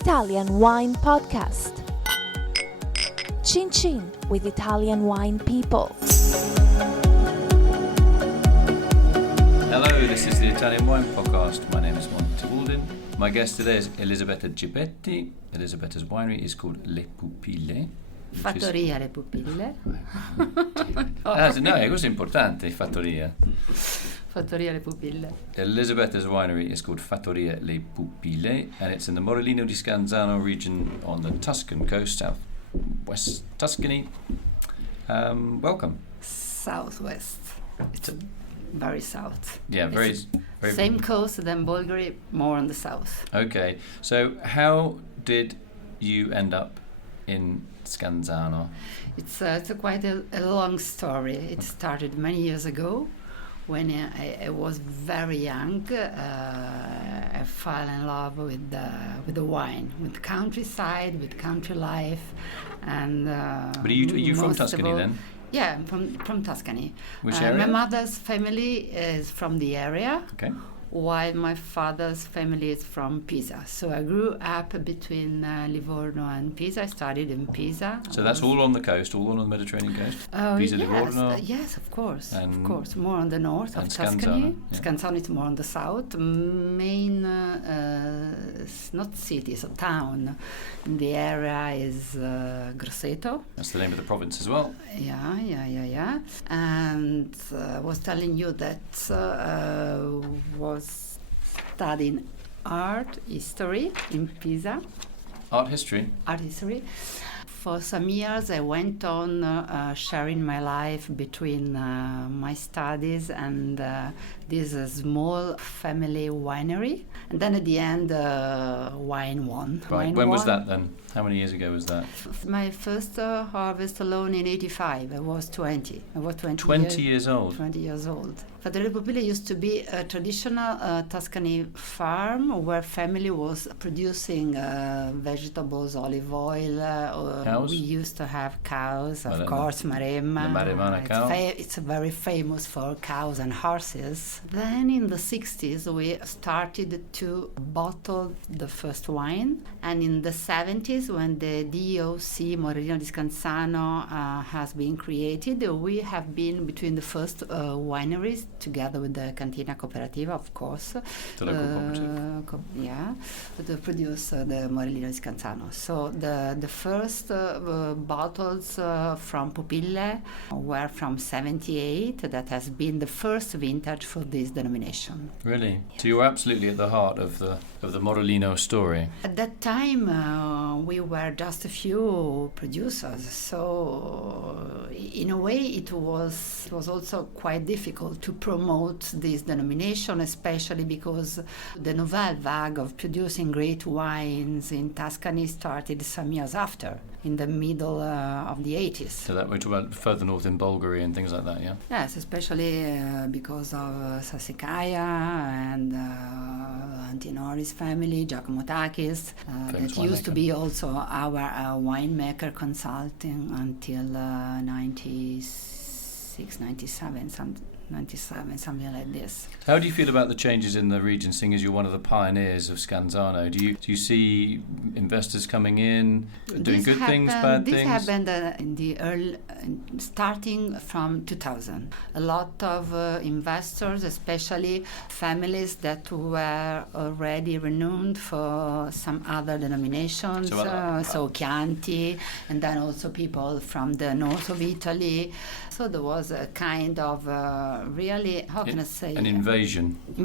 Italian Wine Podcast. Chin Chin with Italian wine people. Hello, this is the Italian Wine Podcast. My name is Monty Waldin. My guest today is Elisabetta Geppetti. Elisabetta's winery is called Le Pupille. Fattoria Le Pupille. No, è così importante, Fattoria. Fattoria Le Pupille. Elisabetta's winery is called Fattoria Le Pupille, and it's in the Morellino di Scansano region on the Tuscan coast, southwest Tuscany. Welcome. Southwest. It's very south. Yeah, very same coast than Bulgaria, more on the south. Okay, so how did you end up in Scansano? It's quite a long story. It started many years ago when I was very young. I fell in love with the wine, with the countryside, with country life, and. But are you from Tuscany then? Yeah, from Tuscany. Which area? My mother's family is from the area. Okay. While my father's family is from Pisa. So I grew up between Livorno and Pisa. I studied in Pisa. So that's all on the coast, all on the Mediterranean coast? Pisa, yes, Livorno? Yes, of course. More on the north of Tuscany. Scansano is more on the south. Main, not city, so town in the area is Grosseto. That's the name of the province as well. Yeah. And I was telling you that was studying art history in Pisa. Art history? Art history. For some years I went on sharing my life between my studies and this small family winery. And then at the end, wine won. Right. When was that then? How many years ago was that? My first harvest alone in 85. I was 20. I was 20 years old? 20 years old. Fattoria Le Pupille used to be a traditional Tuscany farm where family was producing vegetables, olive oil. Cows? We used to have cows, of course, Maremma. The Maremmana cow. It's very famous for cows and horses. Then in the 60s we started to bottle the first wine, and in the 70s when the DOC Morellino di Scansano has been created, we have been between the first wineries together with the Cantina Cooperativa, of course. The local cooperative. To produce the Morellino di Scansano. So the first bottles from Pupille were from 78. That has been the first vintage for this denomination. Really? So you were absolutely at the heart of the Morellino story. At that time, we were just a few producers. So in a way, it was also quite difficult to promote this denomination, especially because the nouvelle vague of producing great wines in Tuscany started some years after, in the middle of the 80s. So that we're talking about further north in Bulgaria and things like that, yeah? Yes, especially because of Sassicaia and Antinori's family, Giacomo Takis, that used to be also our winemaker consulting until 96, 97, something like this. How do you feel about the changes in the region, seeing as you're one of the pioneers of Scansano? Do you see investors coming in, doing good things, bad things? This happened in the early, starting from 2000. A lot of investors, especially families that were already renowned for some other denominations, so Chianti, and then also people from the north of Italy. So there was a kind of really, how can I say? An invasion. An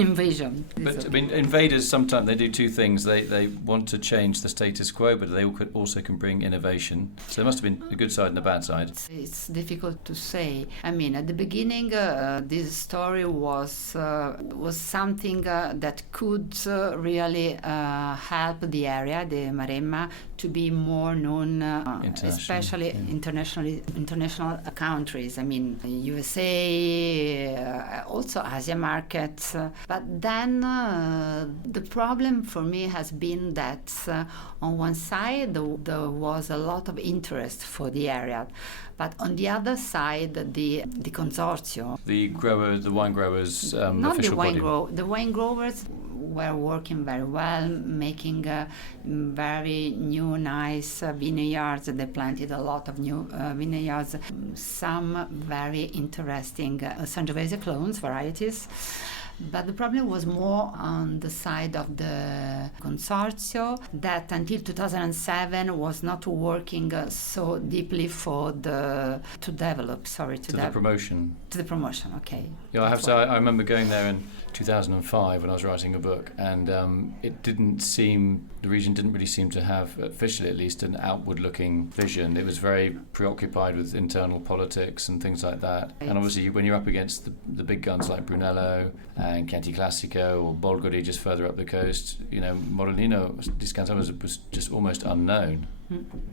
invasion. But I mean, invaders sometimes they do two things. They want to change the status quo, but they also can bring innovation. So there must have been a good side and a bad side. It's difficult to say. I mean, at the beginning, this story was something that could really help the area, the Maremma, to be more known, especially international countries. I mean, USA, also Asia markets. But then the problem for me has been that on one side there was a lot of interest for the area, but on the other side the consortium, the wine growers, not official the body. the wine growers were working very well, making very new, nice vineyards. They planted a lot of new vineyards, some very interesting Sangiovese clones, varieties. But the problem was more on the side of the consorzio that until 2007 was not working so deeply to develop. The promotion. To the promotion, okay. Yeah, I have to say, I remember going there in 2005 when I was writing a book, and the region didn't really seem to have, officially at least, an outward-looking vision. It was very preoccupied with internal politics and things like that. Right. And obviously, when you're up against the big guns like Brunello and Chianti Classico or Bolgheri just further up the coast, Morellino di Scansano was just almost unknown.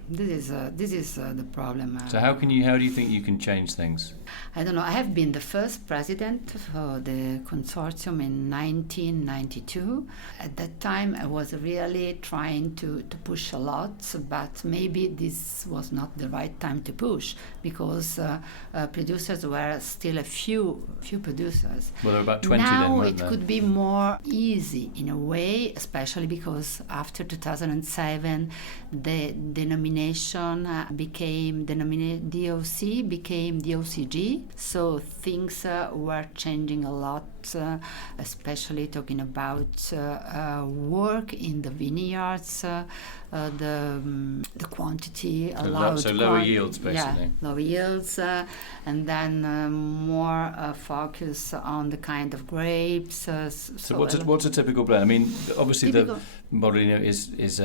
This is the problem. So how do you think you can change things? I don't know. I have been the first president for the consortium in 1992. At that time, I was really trying to push a lot, but maybe this was not the right time to push because producers were still a few producers. Well, there were about 20 now then, weren't it could be more easy in a way, especially because after 2007, the denomination became DOC, became DOCG. So things were changing a lot, especially talking about work in the vineyards, the quantity allowed. So lower yields, basically. Yeah, lower yields, and then more focus on the kind of grapes. So what's a typical blend? I mean, obviously the Morellino is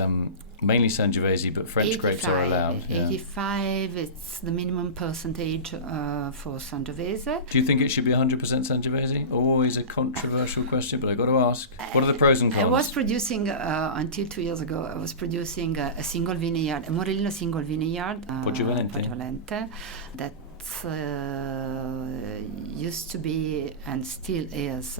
mainly Sangiovese, but French grapes are allowed. 85, it's the minimum percentage for Sangiovese. Do you think it should be 100% Sangiovese? Always a controversial question, but I've got to ask. What are the pros and cons? I was producing, until 2 years ago, a single vineyard, a Morellino single vineyard. Poggio Valente. That used to be and still is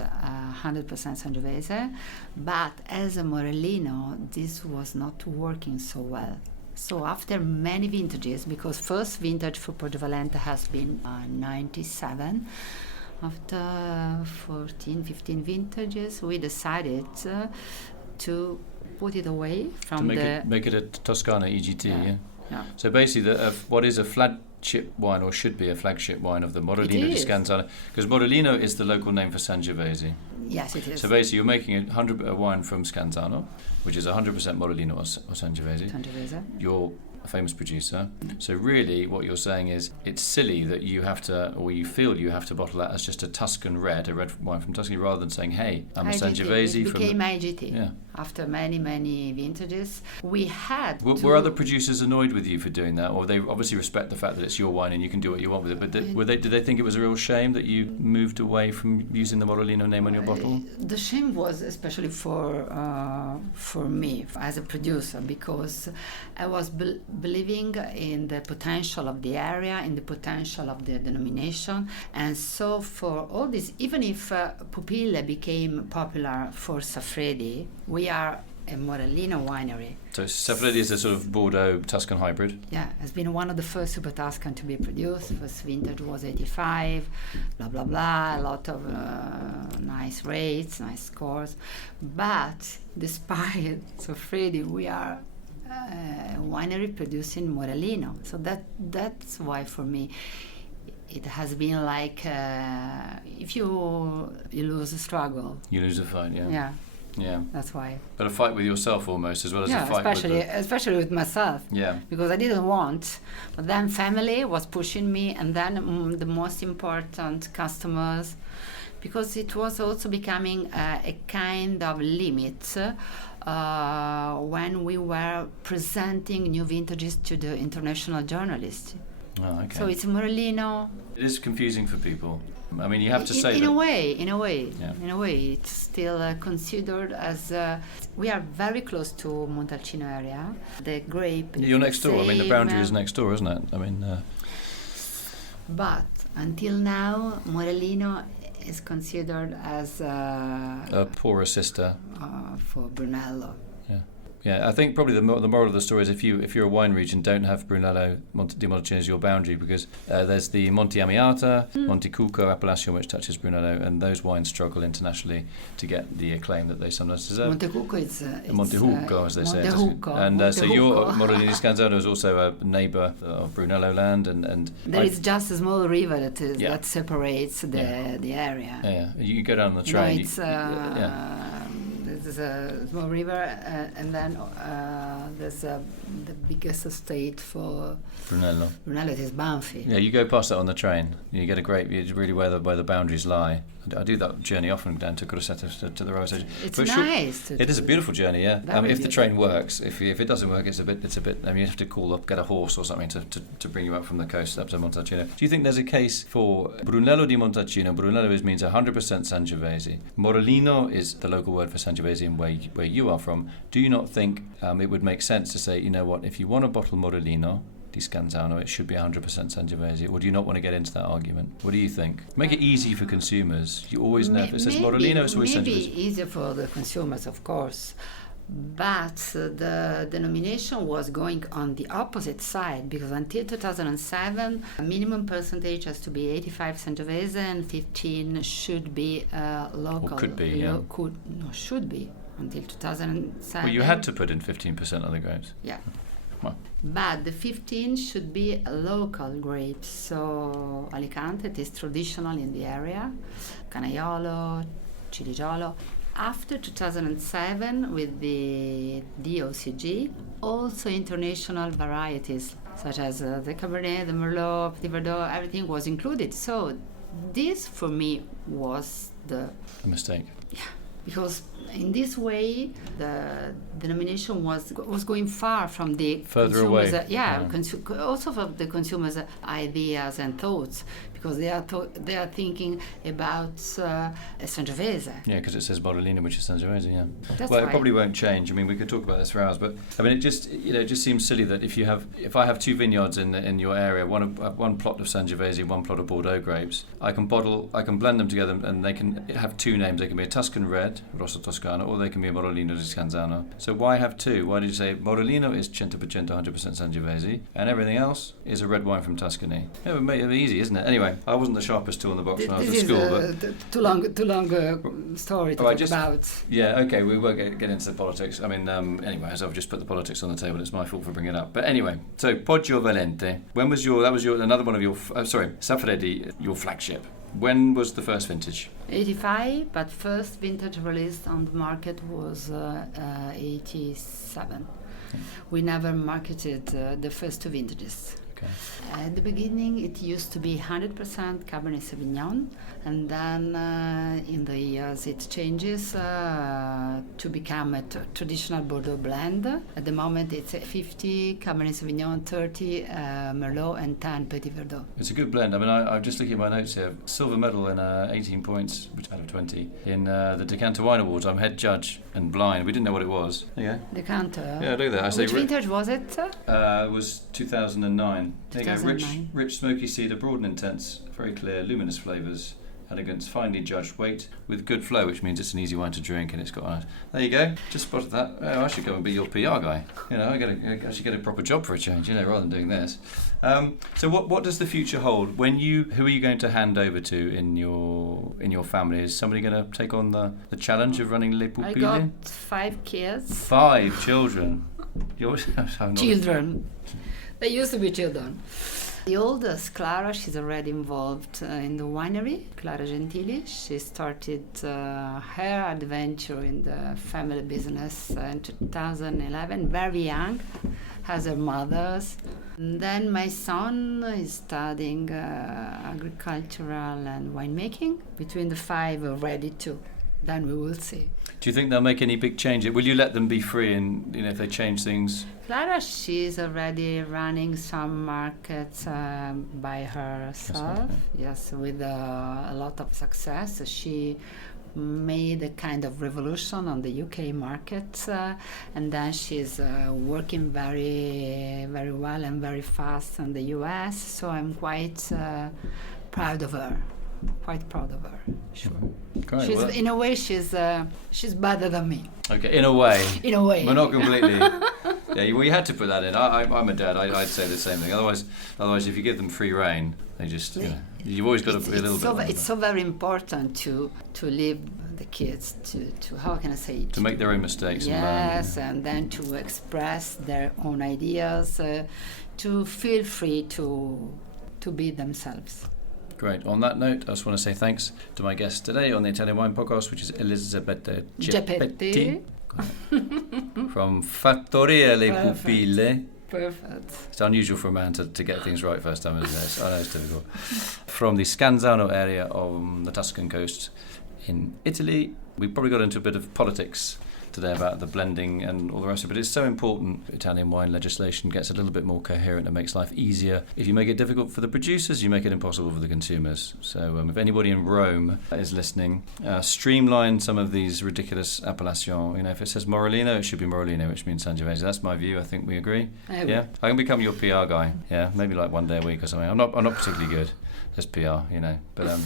100% Sangiovese, but as a Morellino, this was not working so well. So after many vintages, because first vintage for Poggio Valente has been 97, after 15 vintages, we decided to put it away from make it a Toscana EGT, yeah. So basically, what is a flagship wine, or should be a flagship wine, of the Morellino di Scansano, because Morellino is the local name for Sangiovese. Yes, it is. So basically, you're making a wine from Scansano, which is 100% Morellino or Sangiovese. You're a famous producer. So really, what you're saying is it's silly that you have to, or you feel you have to bottle that as just a Tuscan red, a red wine from Tuscany, rather than saying, hey, I'm a Sangiovese. It became IGT. Yeah. After many vintages, we had. Were other producers annoyed with you for doing that, or they obviously respect the fact that it's your wine and you can do what you want with it? But did they think it was a real shame that you moved away from using the Morellino name on your bottle? The shame was especially for me as a producer, because I was believing in the potential of the area, in the potential of the denomination, and so for all this, even if Pupille became popular for Saffredi, we are a Morellino winery. So Saffredi is a sort of Bordeaux Tuscan hybrid? Yeah, it's been one of the first Super Tuscan to be produced. First vintage was 85, blah, blah, blah, a lot of nice rates, nice scores. But despite Saffredi, we are a winery producing Morellino. So that's why for me it has been like if you lose a struggle. You lose a fight, yeah. Yeah. Yeah, that's why. But a fight with yourself almost, as well as a fight especially with myself. Yeah. Because I didn't want, but then family was pushing me, and then the most important customers, because it was also becoming a kind of limit when we were presenting new vintages to the international journalists. Oh, okay. So it's Morellino. It is confusing for people. I mean, you have to say in that. In a way, it's still considered as we are very close to Montalcino area. The grape. You're next door. I mean, the boundary is next door, isn't it? I mean. But until now, Morellino is considered as a poorer sister for Brunello. Yeah. Yeah, I think probably the moral of the story is if you're a wine region, don't have Brunello di Montalcino as your boundary, because there's the Monte Amiata, Monte Cucco appellation, which touches Brunello, and those wines struggle internationally to get the acclaim that they sometimes deserve. Monte Cucco is Monte Cucco, as they say. And so your Morellino di Scansano is also a neighbour of Brunello land, and there is just a small river that separates the area. Yeah, you go down the train. No, it's there's a small river, and then there's the biggest estate for Brunello. Brunello is Banfi. Yeah, you go past that on the train. You get it's really where the boundaries lie. I do that journey often down to Grosseto to the railway station. It's nice. It is a beautiful journey, yeah. If the train works, if it doesn't work, it's a bit. You have to call up, get a horse or something to bring you up from the coast up to Montalcino. Do you think there's a case for Brunello di Montalcino? Brunello means 100% Sangiovese. Morellino is the local word for Sangiovese, and where you are from. Do you not think it would make sense to say, you know what, if you want a bottle Morellino di Scansano, it should be 100% Sangiovese, or do you not want to get into that argument? What do you think? Make it easy for consumers. You always know if it says Morellino, it's always Sangiovese. Maybe easier for the consumers, of course, but the denomination was going on the opposite side, because until 2007, a minimum percentage has to be 85 Sangiovese and 15 should be local. Or could be, should be until 2007. Well, you had to put in 15% of the grapes. Yeah. Well. But the 15 should be local grapes. So Alicante, it is traditional in the area. Canaiolo, Ciligiolo. After 2007, with the DOCG, also international varieties such as the Cabernet, the Merlot, Petit Verdot, everything was included. So this, for me, was a mistake. Yeah, because in this way, the denomination was going far from the further consumers, away. Also from the consumers' ideas and thoughts, because they are thinking about Sangiovese. Yeah, because it says Morellino, which is Sangiovese. Yeah. That's well, right. It probably won't change. I mean, we could talk about this for hours, but I mean, it just seems silly that if I have two vineyards in your area, one plot of Sangiovese, one plot of Bordeaux grapes, I can blend them together, and they can have two names. They can be a Tuscan Red, Rosso Toscano, or they can be a Morellino di Scansano. So why have two? Why did you say Morellino is 100% Sangiovese, and everything else is a red wine from Tuscany? It would make it easy, isn't it? Anyway, I wasn't the sharpest tool in the box when I was at school. But too long story to talk about. Yeah, okay, we won't get into the politics. I mean, anyway, as I've just put the politics on the table, it's my fault for bringing it up. But anyway, so Poggio Valente. When was another one of your Saffredi, your flagship? When was the first vintage? 85, but first vintage released on the market was 87. We never marketed the first two vintages. Okay. At the beginning, it used to be 100% Cabernet Sauvignon, and then in the years it changes to become a traditional Bordeaux blend. At the moment, it's 50 Cabernet Sauvignon, 30 Merlot, and 10 Petit Verdot. It's a good blend. I mean, I'm just looking at my notes here. Silver medal in 18 points out of 20 in the Decanter Wine Awards. I'm head judge and blind. We didn't know what it was. There you go. Decanter. Yeah, look at that. Which vintage was it? It was 2009. There you go. 2009. Rich smoky cedar, broad and intense, very clear, luminous flavours, elegance, finely judged weight, with good flow, which means it's an easy wine to drink, and it's got a... There you go. Just spotted that. Oh, I should go and be your PR guy. I should get a proper job for a change, rather than doing this. So what does the future hold? Who are you going to hand over to in your family? Is somebody going to take on the challenge of running Le Pupille? I got 5 kids. 5 children. Children. They used to be children. The oldest, Clara, she's already involved in the winery, Clara Gentili. She started her adventure in the family business in 2011, very young, has her mother's. And then my son is studying agricultural and winemaking. Between the 5 already too. Then we will see. Do you think they'll make any big change? Will you let them be free and if they change things? Clara, she's already running some markets by herself. Yes, with a lot of success. She made a kind of revolution on the UK market, and then she's working very, very well and very fast in the US. So I'm quite proud of her. quite proud of her. Sure. Great. She's, well, in a way, she's better than me. okay, in a way. In a way. But not completely. Yeah, you had to put that in. I'm a dad. I'd say the same thing. Otherwise, if you give them free reign, they just you've always got to be a little bit. It's so very important to leave the kids to how can I say to make their own mistakes. Yes, and learn, and then to express their own ideas, to feel free to be themselves. Great. On that note, I just want to say thanks to my guest today on the Italian Wine Podcast, which is Elisabetta Geppetti from Fattoria Le Pupille. Perfect. It's unusual for a man to get things right first time, isn't it? I know it's difficult. From the Scansano area of the Tuscan coast in Italy. We probably got into a bit of politics today about the blending and all the rest of it, but it's so important. Italian wine legislation gets a little bit more coherent and makes life easier. If you make it difficult for the producers, you make it impossible for the consumers. So if anybody in Rome is listening, streamline some of these ridiculous appellations. If it says Morellino, it should be Morellino, which means Sangiovese. That's my view. I think we agree. Yeah, I can become your PR guy. Yeah, maybe like one day a week or something. I'm not particularly good. As PR, but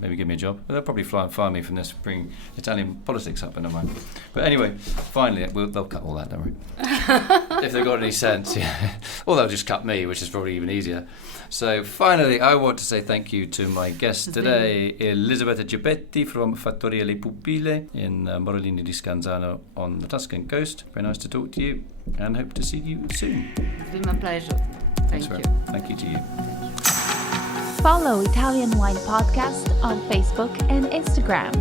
maybe give me a job. But they'll probably fire me from this, bring Italian politics up, and mind. But anyway, finally, they'll cut all that, don't worry. If they've got any sense, yeah. Or they'll just cut me, which is probably even easier. So finally, I want to say thank you to my guest today, Elisabetta Geppetti from Fattoria Le Pupille in Morellino di Scansano on the Tuscan coast. Very nice to talk to you, and hope to see you soon. It's been my pleasure. Thank you. Thank you to you. Follow Italian Wine Podcast on Facebook and Instagram.